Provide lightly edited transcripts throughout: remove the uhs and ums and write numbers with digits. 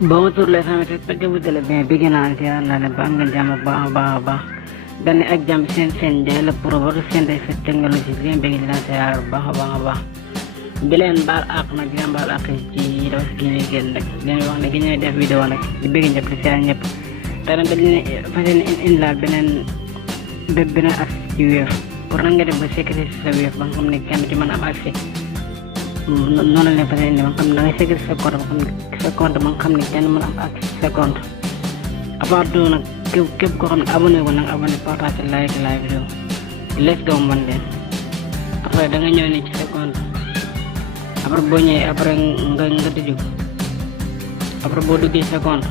Bonjour les amis j'espère vous allez bien bëgg naa leen ba am ngeen jàmm bu baax a baax dañ ne ak jàmm seen Ndiaye la pour votre chaîne de technologie bi ngeen bëgg di leen siyaar bu baax a baax di leen baal àq nag di leen baal àq ci daw si gi ñuy génn nag di leen wax ne gi ñuy def vidéo nag di bëgg ñëpp di siyaar ñëpp te nag dañ leen fas yéene indilaat beneen accès ci Wave pour nag nga def ba sécurité sa Wave ba nga xam ne kenn ci mën am accès noonu la leen fas yéene ba nga xam ne da ngay sécurité sa compte ba nga xam ne kenn mën am accès sa compte à part de nag képp koo xam ne abonné ko nag abonné partage like la vidéo let's go man leen après da nga ñëw ni ci sa compte après boo ñëwee après nga tëju après boo duggee sa compte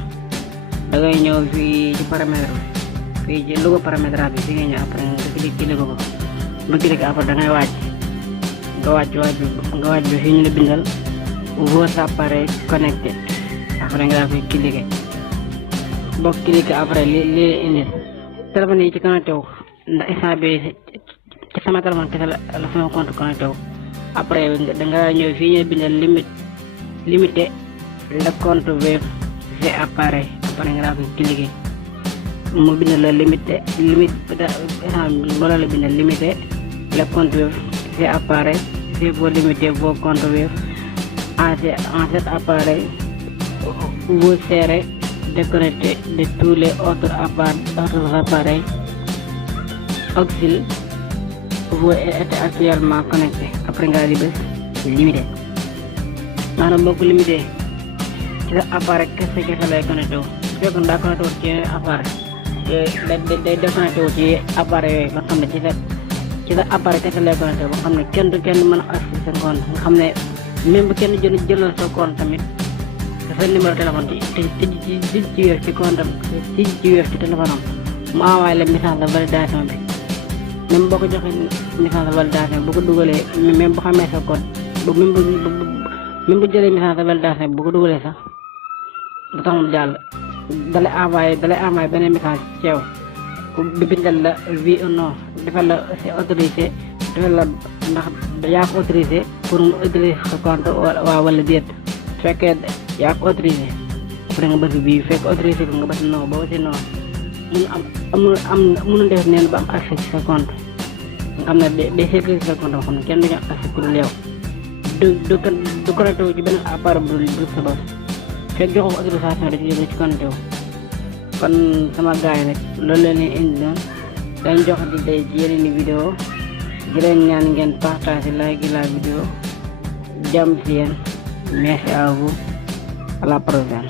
da ngay ñëw fii ci paramètre fii ci logo paramètre bi fi nga ñëw après nga cliquer ko ba cliquer après da ngay wàcc bi fii ñu la bindal vos appareils connectés après nga koy cliquer boo cliquer après li indi téléphone yi ci connecté wu ndax instant bi ci sama téléphone kese la sama compte connecté wu après da nga ñëw fii ñu bindal limiter le compte Wave ces appareils après nga koy cliquer mu bindal la limiter le compte Wave ces appareils si vous limitez vos comptes Wave en cet appareil vous serez déconnecté de tous les autres appareils auxquels vous êtes actuellement connecté après nga di bés limité maanaam boo ko limité ci sa appareil kese lay connecté wu su fekkoon daa connecté wu ci appareil day déconnecté wu ci appareil yooyu ba xam ne ci sa appareil kese lay connecté ba xam ne kenn mën a accès sa compte nga xam ne même bu kenn jëlal sa compte tamit sa numéro téléphone ci Wave ci compte am ci Wave ci téléphone am mu envoyé la message de validation bi même boo ko joxee message de validation bu ko dugalee même bu xamee sa code même bu jëlee message de validation bu ko dugalee sax lu tax mu jàll dalay envoyé beneen message ci yow bi bindal la oui ou non defal la c'est autorisé defal la ndax yaa ko autorisé pour mu utiliser sa compte wala déet su fekkee yaa ko autorisé après nga bës bii fekk autorisé ko nga bës non ba aussi non mënul def neen ba am accès ci sa compte nga xam ne day sécuriser sa compte boo xam ne kenn du ñu accès ku dul yow du connecté wu ci benn appareil bu dul sa bopp fekk joxoo autorisation da ci connecté wu kon sama gars yi nag loolu la ñuy indi doon dañ jox di day ci yeneen vidéo di leen ñaan ngeen partager like la vidéo jàmm ci yéen merci à vous à la prochaine.